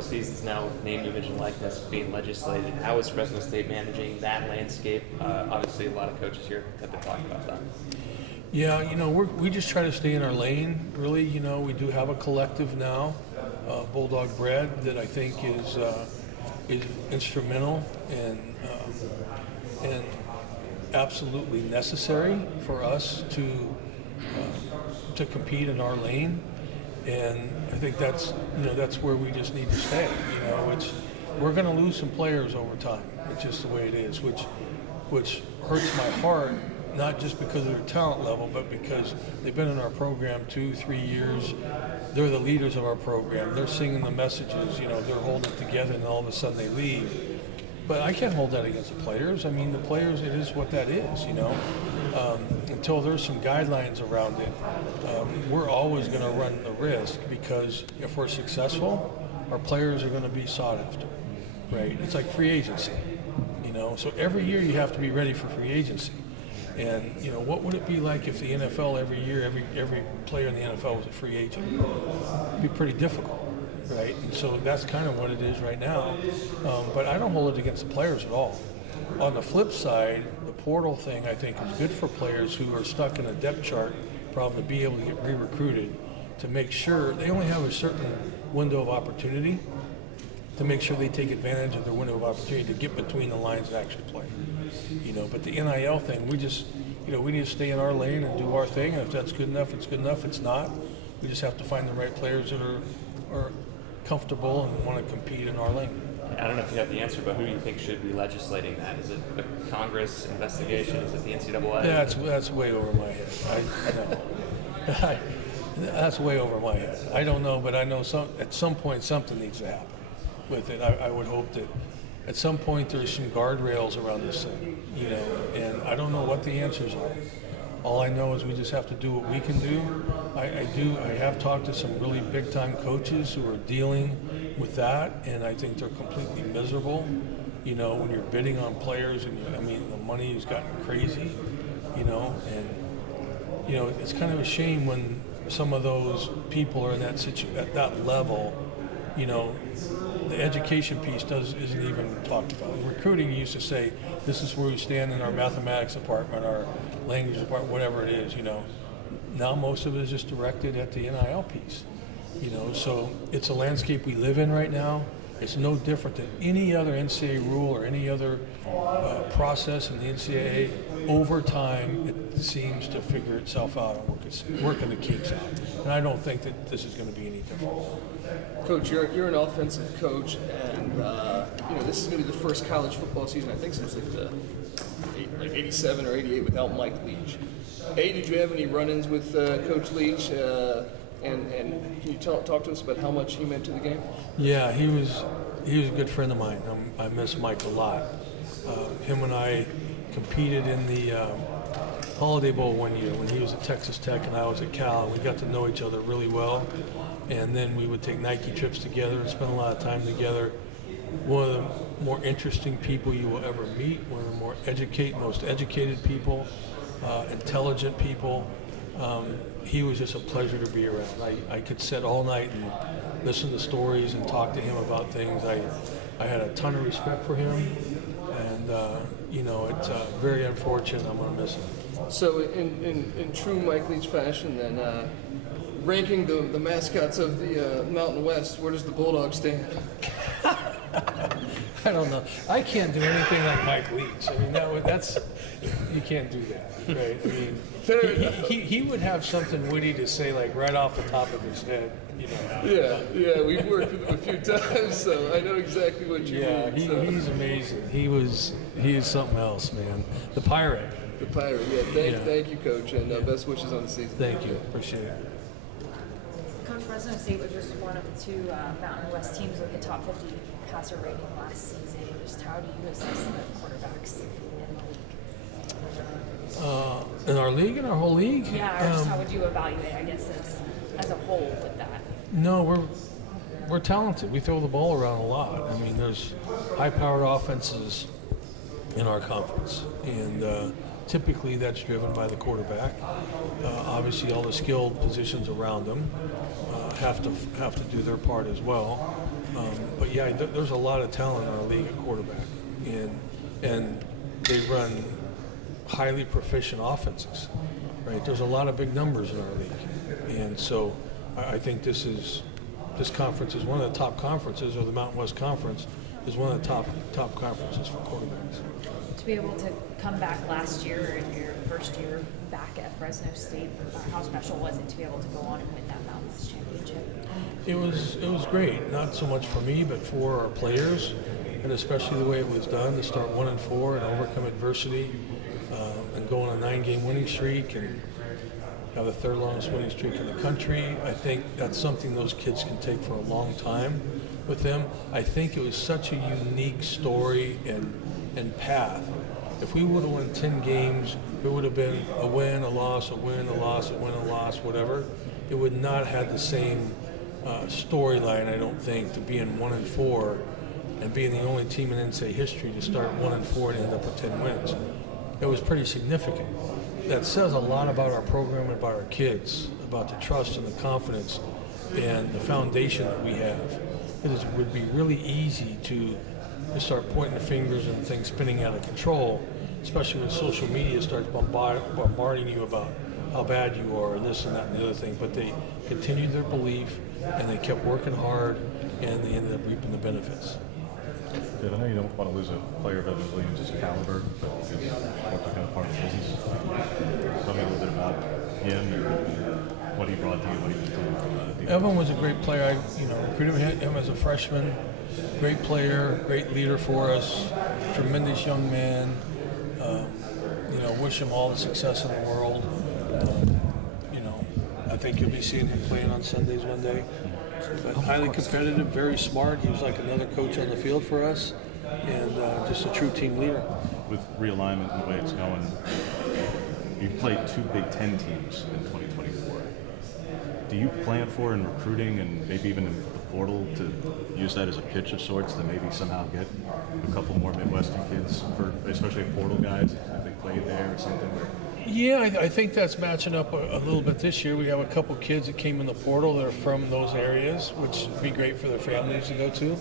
Seasons now with name, division, likeness being legislated. How is Fresno State managing that landscape? Obviously, a lot of coaches here have been talking about that. Yeah, we just try to stay in our lane, really. We do have a collective now, Bulldog Bread, that I think is instrumental and absolutely necessary for us to compete in our lane. And I think that's where we just need to stay. We're going to lose some players over time. It's just the way it is, which hurts my heart, not just because of their talent level, but because they've been in our program 2-3 years. They're the leaders of our program. They're singing the messages. They're holding it together, and all of a sudden they leave. But I can't hold that against the players. I mean, the players, it is what that is. Until there's some guidelines around it, we're always going to run the risk, because if we're successful, our players are going to be sought after, right? It's like free agency, So every year you have to be ready for free agency. And, what would it be like if the NFL every year, every player in the NFL was a free agent? It'd be pretty difficult, right? And so that's kind of what it is right now. But I don't hold it against the players at all. On the flip side, the portal thing, I think, is good for players who are stuck in a depth chart problem to be able to get re-recruited, to make sure they only have a certain window of opportunity, to make sure they take advantage of their window of opportunity to get between the lines and actually play. But the NIL thing, we just, we need to stay in our lane and do our thing, and if that's good enough, it's good enough. If it's not, we just have to find the right players that are comfortable and want to compete in our lane. I don't know if you have the answer, but who do you think should be legislating that? Is it the Congress investigation? Is it the NCAA? Yeah, that's way over my head. That's way over my head. I don't know, but I know at some point something needs to happen with it. I would hope that at some point there's some guardrails around this thing, and I don't know what the answers are. All I know is we just have to do what we can do. I have talked to some really big-time coaches who are dealing with that, and I think they're completely miserable. When you're bidding on players, and the money has gotten crazy, and it's kind of a shame when some of those people are in that at that level. The education piece isn't even talked about. In recruiting, you used to say, this is where we stand in our mathematics department, our language department, whatever it is, Now most of it is just directed at the NIL piece, So it's a landscape we live in right now. It's no different than any other NCAA rule or any other process in the NCAA. Over time, it seems to figure itself out and working the kinks out. And I don't think that this is going to be any different. Coach, you're an offensive coach, and this is going to be the first college football season, I think, since like 87 or 88 without Mike Leach. Did you have any run-ins with Coach Leach? And can you talk to us about how much he meant to the game? Yeah, he was a good friend of mine. I miss Mike a lot. Him and I competed in the Holiday Bowl one year when he was at Texas Tech and I was at Cal, and we got to know each other really well. And then we would take Nike trips together and spend a lot of time together. One of the more interesting people you will ever meet, one of the most educated people, intelligent people. He was just a pleasure to be around. I could sit all night and listen to stories and talk to him about things. I had a ton of respect for him, and it's very unfortunate. I'm going to miss him. So in true Mike Leach fashion, then, ranking the mascots of the Mountain West, where does the Bulldogs stand? I don't know. I can't do anything like Mike Leach. That's you can't do that, right? He would have something witty to say, like right off the top of his head. Yeah, we've worked with him a few times, so I know exactly what you mean. Yeah, he's amazing. He is something else, man. The Pirate. The Pirate, yeah. Thank you, Coach, and best wishes on the season. Thank you. Appreciate it. Coach, Fresno State was just one of the two Mountain West teams with the top 50 passer rating last season. Just how do you assess the quarterbacks in the league? In our league, in our whole league? Yeah, or just how would you evaluate, I guess, as a whole with that? No, we're talented. We throw the ball around a lot. There's high-powered offenses in our conference, and typically that's driven by the quarterback. Obviously, all the skilled positions around them have to do their part as well. But yeah, there's a lot of talent in our league at quarterback, and they run highly proficient offenses, right? There's a lot of big numbers in our league, and so I think this conference is one of the top conferences, or the Mountain West Conference is one of the top conferences for quarterbacks. To be able to come back last year in your first year back at Fresno State, how special was it to be able to go on and win that Mountain West championship? It was great, not so much for me, but for our players, and especially the way it was done to start 1-4 and overcome adversity, and go on a 9-game winning streak and have the third longest winning streak in the country. I think that's something those kids can take for a long time with them. I think it was such a unique story and path. If we would have won 10 games, it would have been a win, a loss, a win, a loss, a win, a loss, whatever. It would not have the same storyline, I don't think, to be in 1-4 and being the only team in NCAA history to start 1-4 and end up with 10 wins. It was pretty significant. That says a lot about our program and about our kids, about the trust and the confidence and the foundation that we have. It would be really easy to start pointing the fingers and things spinning out of control, especially when social media starts bombarding you about how bad you are, or this and that and the other thing. But they continued their belief, and they kept working hard, and they ended up reaping the benefits. Dave, I know you don't want to lose a player of Evan Williams' caliber, but he's also kind of part of the business. Tell me a little bit about him and what he brought to you, what he did to you. Evan was a great player. I recruited him as a freshman. Great player, great leader for us, tremendous young man. Wish him all the success in the world. I think you'll be seeing him playing on Sundays one day. But highly competitive, very smart. He was like another coach on the field for us, and just a true team leader. With realignment and the way it's going, you played 2 Big Ten teams in 2024. Do you plan for in recruiting and maybe even in the portal to use that as a pitch of sorts to maybe somehow get a couple more Midwestern kids, especially portal guys, if they play there or something? Yeah, I think that's matching up a little bit this year. We have a couple kids that came in the portal that are from those areas, which would be great for their families to go to.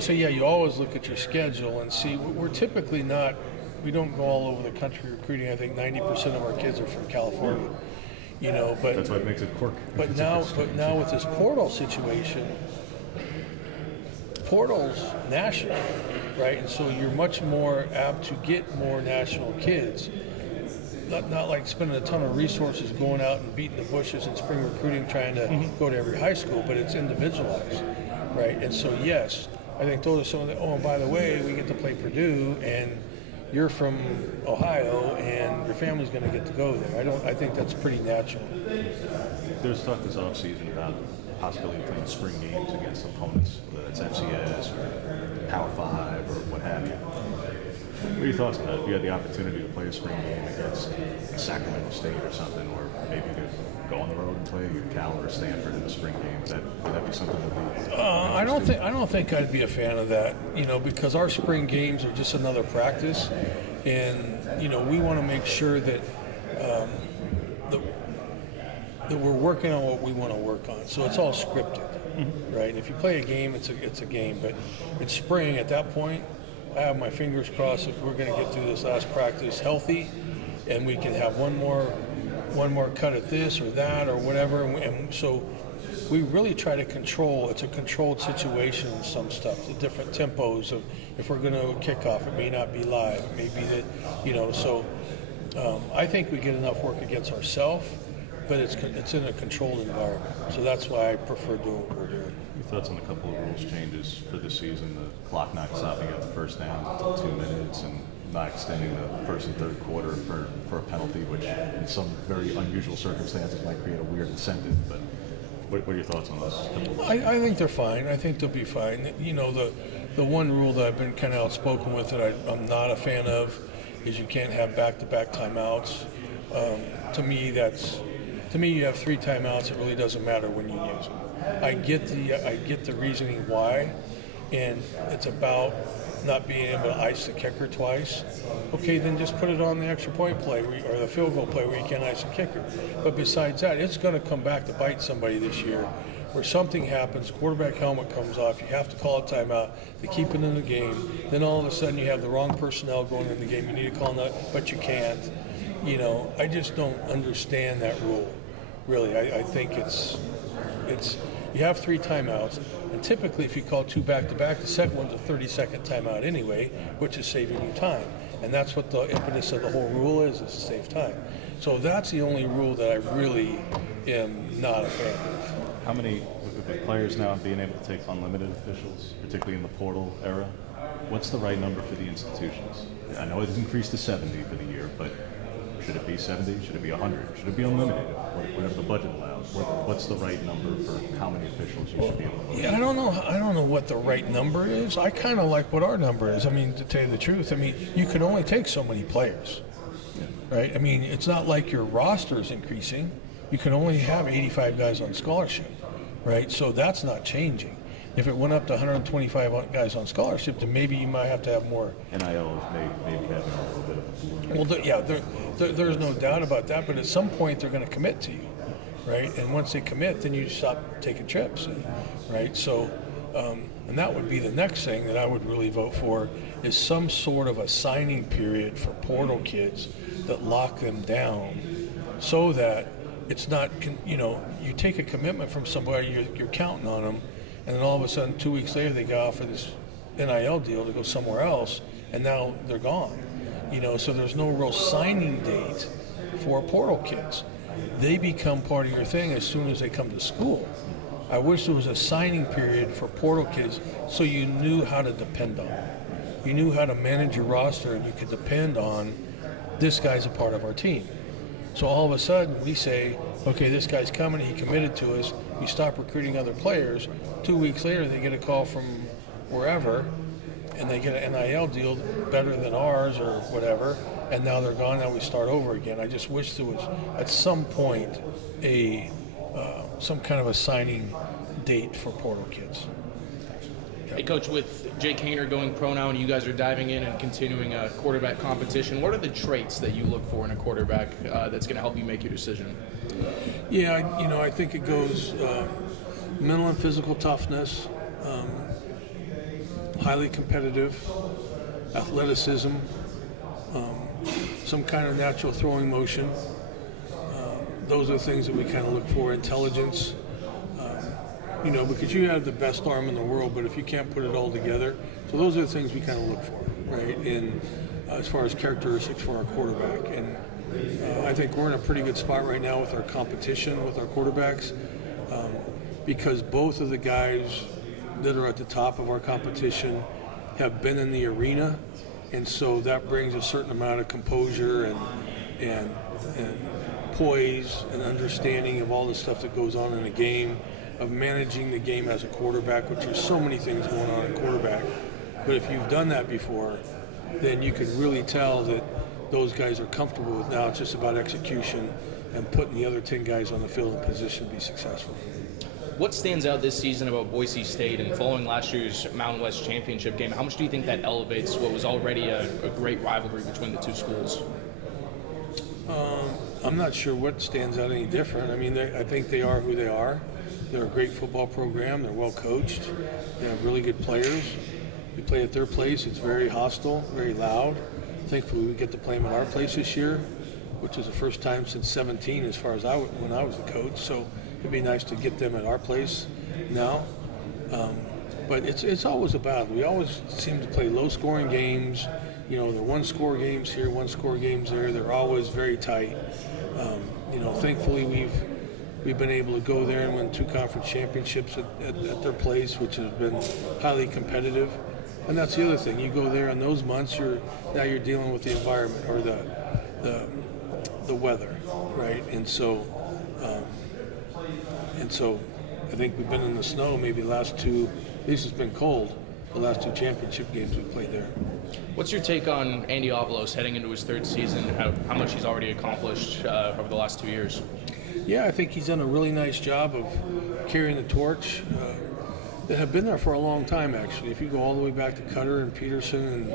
So yeah, you always look at your schedule and see. We're typically not, we don't go all over the country recruiting. I think 90% of our kids are from California. But that's why it makes it quirk. But now with this portal situation, portal's national, right? And so you're much more apt to get more national kids. Not like spending a ton of resources going out and beating the bushes in spring recruiting, trying to go to every high school, but it's individualized, right? And so yes, I think those are some of the. Oh, and by the way, we get to play Purdue, and you're from Ohio, and your family's going to get to go there. I think that's pretty natural. There's talk this offseason about the possibility of playing spring games against opponents, whether it's FCS or Power 5 or what have you. What are your thoughts on that? If you had the opportunity to play a spring game against Sacramento State or something, or maybe to go on the road and play Cal or Stanford in the spring game, would that be something that would be? I don't think I'd be a fan of that. Because our spring games are just another practice, and we want to make sure that that we're working on what we want to work on. So it's all scripted, right? And if you play a game, it's a game. But it's spring. At that point, I have my fingers crossed that we're going to get through this last practice healthy, and we can have one more cut at this or that or whatever. And so we really try to control. It's a controlled situation in some stuff. The different tempos of if we're going to kick off, it may not be live. It may be that So I think we get enough work against ourselves, but it's in a controlled environment. So that's why I prefer doing what we're doing. Your thoughts on a couple of rules changes for this season? The clock not stopping at the first down until 2 minutes, and not extending the first and third quarter for a penalty, which in some very unusual circumstances might create a weird incentive. But what are your thoughts on those? I think they're fine. I think they'll be fine. The one rule that I've been kind of outspoken with that I'm not a fan of is you can't have back-to-back timeouts. To me, you have 3 timeouts. It really doesn't matter when you use them. I get the reasoning why, and it's about not being able to ice the kicker twice. Okay, then just put it on the extra point play or the field goal play where you can't ice the kicker. But besides that, it's going to come back to bite somebody this year where something happens, quarterback helmet comes off, you have to call a timeout to keep it in the game. Then all of a sudden you have the wrong personnel going in the game. You need to call that, but you can't. I just don't understand that rule. Really, I think it's you have 3 timeouts, and typically if you call 2 back-to-back, the second one's a 30-second timeout anyway, which is saving you time. And that's what the impetus of the whole rule is to save time. So that's the only rule that I really am not a fan of. How many, with players now being able to take unlimited officials, particularly in the portal era, what's the right number for the institutions? I know it's increased to 70 for the year, but should it be 70? Should it be 100? Should it be unlimited? Whatever the budget allows. What's the right number for how many officials you should be able to vote? Yeah, I don't know what the right number is. I kind of like what our number is. I mean, to tell you the truth, you can only take so many players, right? I mean, it's not like your roster is increasing. You can only have 85 guys on scholarship, right? So that's not changing. If it went up to 125 guys on scholarship, then maybe you might have to have more. NIL is maybe having a little bit of a Well, there's no doubt about that, but at some point they're going to commit to you, right? And once they commit, then you stop taking trips, right? So, and that would be the next thing that I would really vote for is some sort of a signing period for portal kids that lock them down so that it's not, you take a commitment from somebody, you're counting on them, and then all of a sudden 2 weeks later they got offered this NIL deal to go somewhere else, and now they're gone. So there's no real signing date for portal kids. They become part of your thing as soon as they come to school. I wish there was a signing period for portal kids so you knew how to depend on them. You knew how to manage your roster, and you could depend on this guy's a part of our team. So all of a sudden we say, okay, this guy's coming, he committed to us, we stop recruiting other players. 2 weeks later they get a call from wherever, and they get an NIL deal better than ours or whatever, and now they're gone, now we start over again. I just wish there was at some point some kind of a signing date for portal kids. Hey, Coach, with Jake Haener going pro now and you guys are diving in and continuing a quarterback competition, what are the traits that you look for in a quarterback that's going to help you make your decision? Yeah, I think it goes mental and physical toughness, highly competitive, athleticism, some kind of natural throwing motion. Those are the things that we kind of look for. Intelligence, because you have the best arm in the world, but if you can't put it all together, so those are the things we kind of look for, right? In as far as characteristics for our quarterback, and I think we're in a pretty good spot right now with our competition with our quarterbacks, because both of the guys that are at the top of our competition have been in the arena, and so that brings a certain amount of composure and poise and understanding of all the stuff that goes on in a game, of managing the game as a quarterback, which there's so many things going on in quarterback. But if you've done that before, then you can really tell that those guys are comfortable with. Now it's just about execution and putting the other 10 guys on the field in position to be successful. What stands out this season about Boise State and following last year's Mountain West Championship game? How much do you think that elevates what was already a great rivalry between the two schools? I'm not sure what stands out any different. I mean, I think they are who they are. They're a great football program. They're well coached. They have really good players. We play at their place. It's very hostile, very loud. Thankfully, we get to play them at our place this year, which is the first time since 17 as far as when I was the coach. So it'd be nice to get them at our place now. But it's always a battle. We always seem to play low-scoring games. They're one-score games here, one-score games there. They're always very tight. Thankfully we've been able to go there and win 2 conference championships at their place, which has been highly competitive. And that's the other thing. You go there in those months, you're dealing with the environment or the weather, right? And so I think we've been in the snow maybe the last 2. At least it's been cold. The last 2 championship games we played there. What's your take on Andy Avalos heading into his 3rd season, how much he's already accomplished over the last 2 years? Yeah, I think he's done a really nice job of carrying the torch. That have been there for a long time, actually. If you go all the way back to Cutter and Peterson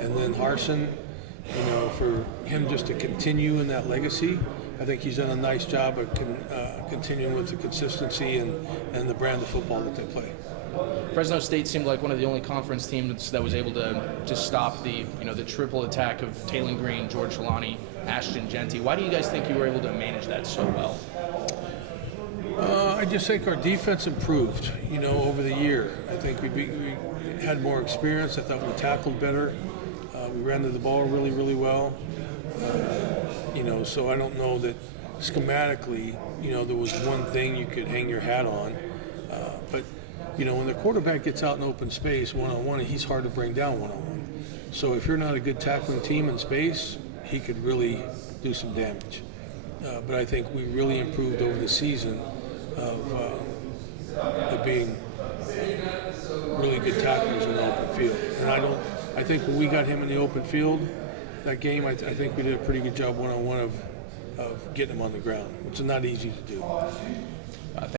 and then Harsin, for him just to continue in that legacy I think he's done a nice job of continuing with the consistency and the brand of football that they play. Fresno State seemed like one of the only conference teams that was able to just stop the triple attack of Taylon Green, George Holani, Ashton Genty. Why do you guys think you were able to manage that so well? I just think our defense improved, over the year. I think we had more experience. I thought we tackled better. We ran to the ball really, really well. So I don't know that schematically, there was one thing you could hang your hat on. But when the quarterback gets out in open space one-on-one, he's hard to bring down one-on-one. So if you're not a good tackling team in space, he could really do some damage. But I think we really improved over the season of being really good tacklers in the open field. And I think when we got him in the open field, that game, I think we did a pretty good job one-on-one of getting him on the ground, which is not easy to do.